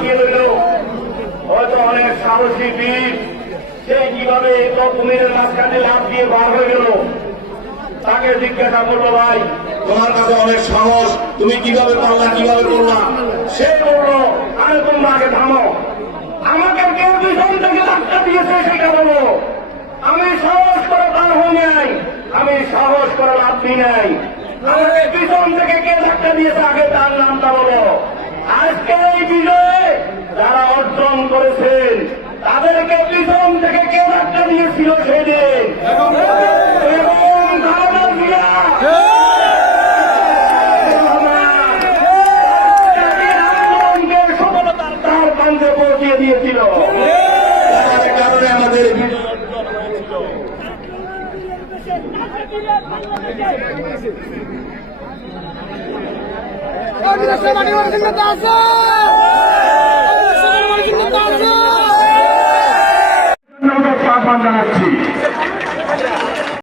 বাঁচিয়ে রইল। হয়তো অনেক সাহসী বীর সে কিভাবে কুমিরের মাঝখানে লাফ দিয়ে বার হয়ে গেল। তাকে জিজ্ঞাসা করলো, ভাই তোমার কাছে অনেক সাহস, তুমি কিভাবে পারলা, কিভাবে করলা? সে বললো, আরে তোমরা আগে থামো, আমাকে কেউ পিছন থেকে ধাক্কা দিয়েছে সেটা বলো। আমি সাহস করে বার হই নাই, আমি সাহস করে লাফি নাই। আমাকে পিছন থেকে কে ধাক্কা দিয়েছে আগে তার নামটা বলো। আজকে এই বিজয়ে যারা অর্জন করেছেন তাদেরকে পিছন থেকে কে ধাক্কা দিয়েছিল সেদিন, এবং খালেদা জিয়া আন্দোলনকে সফলতার তার প্রান্তে পৌঁছিয়ে দিয়েছিল। তার কারণে আমাদের বিজয় অর্জন হয়েছিল। জানাচ্ছি